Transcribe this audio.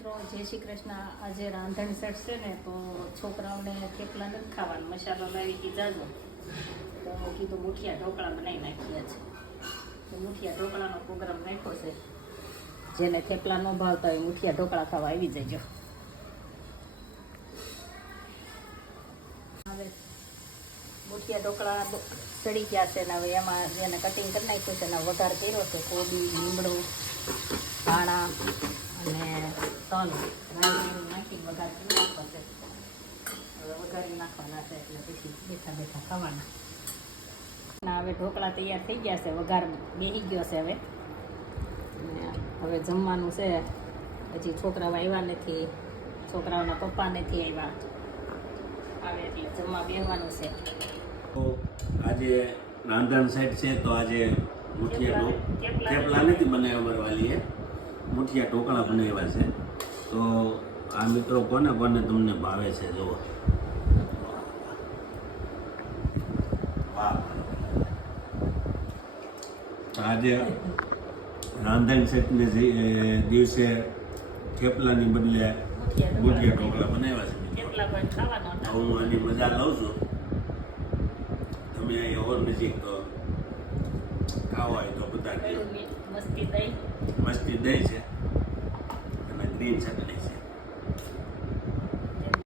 મિત્રો જય શ્રી કૃષ્ણ. આજે રાંધણ સેટ છે ને તો છોકરાઓને થેપલા નથી ખાવાનું, મસાલો લાવી હતી જાજો તો કીધું મુઠિયા ઢોકળા બનાવી નાખ્યા છે. તો મુઠિયા ઢોકળાનો પ્રોગ્રામ નાખ્યો છે. જેને થેપલા ન ભાવતા હોય મુઠિયા ઢોકળા ખાવા આવી જજો. હવે મુઠિયા ઢોકળા ચડી ગયા છે ને હવે એમાં જેને કટિંગ કરી નાખ્યું છે એના વઘાર કર્યો છે. કોબી, લીમડું, ધાણા અને તલ નાખી વઘાર કરી નાખવો છે. હવે વઘારી નાખવાના છે એટલે પછી બેઠા બેઠા ખાવાના. હવે ઢોકળા તૈયાર થઈ ગયા છે, વઘાર બેસી ગયો છે. હવે જમવાનું છે. હજી છોકરાઓ આવ્યા નથી, છોકરાઓના પપ્પા નથી આવ્યા, આવે એટલે જમવા બેસવાનું છે. તો આજે રાંધણ સેટ છે તો આજે મુઠિયા થેપલા નથી બનાવ્યા બરવાલીએ, મુઠિયા ઢોકળા બનાવ્યા છે. તો આ મિત્રો કોને કોને તમને ભાવે છે જુઓ. વાહ, તો આજે રાંધણ સેટને દિવસે થેપલાની બદલે મુઠિયા ઢોકળા બનાવ્યા છે. હું આની મજા લઉં છું. તમે અહીંયા ઓર નજીક તો ખાવા હોય તો બધા મસ્તી દહીં છે અને ગ્રીન ચટણી.